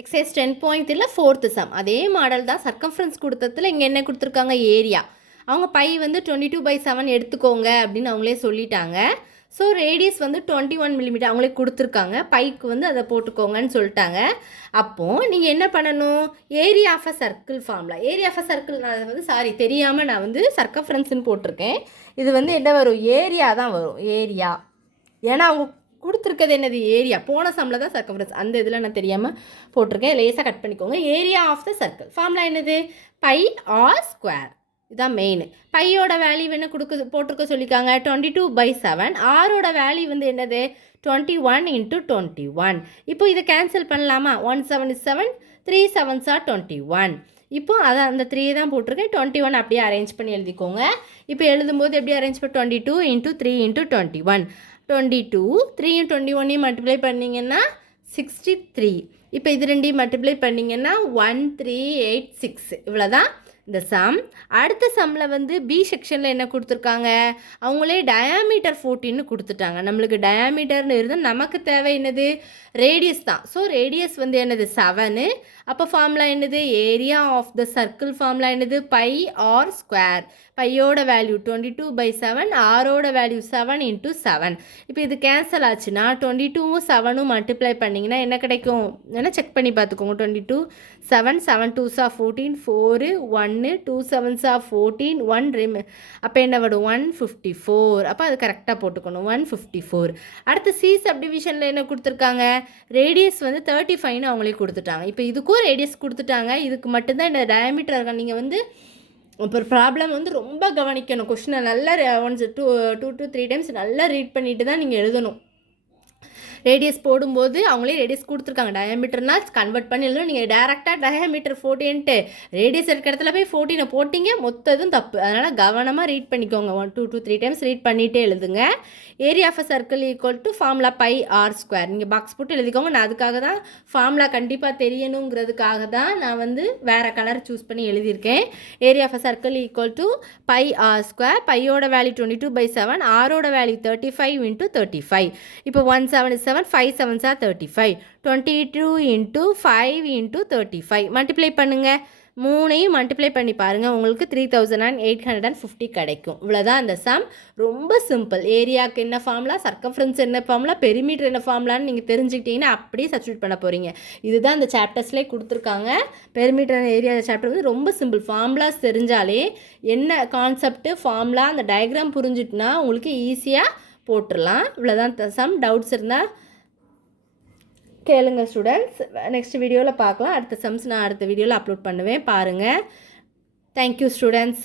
Exercise 10.3 4th some அதே model தான். Circumference கொடுத்ததுல இங்கே என்ன கொடுத்துருக்காங்க, ஏரியா. அவங்க பை வந்து 22/7 எடுத்துக்கோங்க அப்படின்னு அவங்களே சொல்லிட்டாங்க. ஸோ ரேடியஸ் வந்து 21 மில்லிமீட்டர் அவங்களே கொடுத்துருக்காங்க. பைக்கு வந்து அதை போட்டுக்கோங்கன்னு சொல்லிட்டாங்க. அப்போது நீங்கள் என்ன பண்ணணும், area of a circle formula. Area of a circle நான் வந்து தெரியாமல் நான் வந்து சர்க்கம்ஃபரன்ஸ்னு போட்டிருக்கேன். இது வந்து என்ன வரும், ஏரியா தான் வரும், ஏரியா. ஏன்னா அவங்க கொடுத்துருக்கிறது என்னது, ஏரியா. போன சம்மில் தான் சர்க்கம்ஃபரன்ஸ், அந்த இதில் நான் தெரியாமல் போட்டிருக்கேன். லேசாக கட் பண்ணிக்கோங்க. Area of the circle formula என்னது, பை ஆர் ஸ்கொயர். இதுதான் மெயின். பையோட வேல்யூ என்ன போட்டிருக்க சொல்லியிருக்காங்க, 22/7. ஆரோட வேல்யூ வந்து என்னது, 21 × 21. இப்போ இதை கேன்சல் பண்ணலாமா, 1 7 is 7, 3 7s are 21. இப்போ அதை அந்த 3 தான் போட்டிருக்கேன். 21 அப்படியே அரேஞ்ச் பண்ணி எழுதிக்கோங்க. இப்போ எழுதும்போது எப்படி அரேஞ்ச் பண்ண, 22 × 3 × 21. 22 3 21 மல்டிப்ளை பண்ணிங்கன்னா 63. இப்போ இது ரெண்டையும் மல்டிப்ளை பண்ணிங்கன்னா 1386. இவ்வளோதான் இந்த சம். அடுத்த சம்மில் வந்து பி செக்ஷனில் என்ன கொடுத்துருக்காங்க, அவங்களே டயாமீட்டர் 14 கொடுத்துட்டாங்க. நம்மளுக்கு டயாமீட்டர்னு இருந்தால் நமக்கு தேவை என்னது, ரேடியஸ் தான். ஸோ ரேடியஸ் வந்து என்னது 7. அப்போ ஃபார்முலா என்னது, area of the circle formula என்னது, பை ஆர் ஸ்கொயர். பையோட வேல்யூ 22/7, ஆரோட வேல்யூ 7 × 7. இப்போ இது கேன்சல் ஆச்சுன்னா 22ம் 7ம் மல்டிப்ளை பண்ணிங்கன்னா என்ன கிடைக்கும், ஏன்னா செக் பண்ணி பார்த்துக்கோங்க. 22 7 7 2s are 14, 4 1 2 7s are 14, 1 அப்போ என்ன வரும், 154. அப்போ அது கரெக்டாக போட்டுக்கணும், 154. அடுத்து சி சப்டிவிஷனில் என்ன கொடுத்துருக்காங்க, ரேடியஸ் வந்து 35ன்னு அவங்களே கொடுத்துட்டாங்க. இப்போ இதுக்கும் ரேடியஸ் கொடுத்துட்டாங்க, இதுக்கு மட்டும்தான் இந்த டயாமீட்டர் இருக்காங்க. நீங்கள் வந்து இப்போ ப்ராப்ளம் வந்து ரொம்ப கவனிக்கணும். கொஷினை நல்லா 2 to 3 டைம்ஸ் நல்லா ரீட் பண்ணிட்டு தான் நீங்கள் எழுதணும். ரேடியஸ் போடும்போது அவங்களே ரேடியஸ் கொடுத்துருக்காங்க. டயாமீட்டர்னால் கன்வெர்ட் பண்ணி எழுதணும். நீங்கள் டேரெக்டாக டயாமீட்டர் 14ன்ட்டு ரேடியஸ் இருக்கிற இடத்துல போய் 14 போட்டிங்க, மொத்ததும் தப்பு. அதனால் கவனமாக ரீட் பண்ணிக்கோங்க. 2 to 3 டைம்ஸ் ரீட் பண்ணிகிட்டே எழுதுங்க. Area of a circle equal to formula pi r square. நீங்கள் பாக்ஸ் போட்டு எழுதிக்கோங்க. நான் அதுக்காக தான் ஃபார்முலா கண்டிப்பாக தெரியணுங்கிறதுக்காக தான் நான் வந்து வேறு கலர் சூஸ் பண்ணி எழுதியிருக்கேன். Area of a circle equal to pi r square. பையோட வேல்யூ 22/7, ஆரோட வேல்யூ 35 × 35. இப்போ 1 7 is 7, 5 7s are 35. 22 × 5 × 35 மல்டிப்ளை பண்ணுங்கள். 3ஐயும் மல்டிப்ளை பண்ணி பாருங்கள், உங்களுக்கு 3850 கிடைக்கும். இவ்வளோதான் அந்த சம். ரொம்ப சிம்பிள். ஏரியாவுக்கு என்ன ஃபார்முலா, சர்க்கம்ஃபரன்ஸ் என்ன ஃபார்முலா, பெரிமீட்டர் என்ன ஃபார்முலான்னு நீங்கள் தெரிஞ்சுக்கிட்டீங்கன்னா அப்படியே சப்ஸ்டிட்யூட் பண்ண போகிறீங்க. இதுதான் அந்த சாப்டர்ஸ்லேயே கொடுத்துருக்காங்க. பெரிமீட்டர் ஏரியா சாப்டர் வந்து ரொம்ப சிம்பிள். ஃபார்முலாஸ் தெரிஞ்சாலே என்ன கான்செப்ட்டு, ஃபார்முலா, அந்த டயக்ராம் புரிஞ்சுட்டுனா உங்களுக்கு ஈஸியாக போட்டுடலாம். இவ்வளோதான் சம். டவுட்ஸ் இருந்தால் கேளுங்க ஸ்டூடெண்ட்ஸ். நெக்ஸ்ட் வீடியோவில் பார்க்கலாம். அடுத்த சம்ஸ் நான் அடுத்த வீடியோவில் அப்லோட் பண்ணுவேன், பாருங்கள். Thank you students.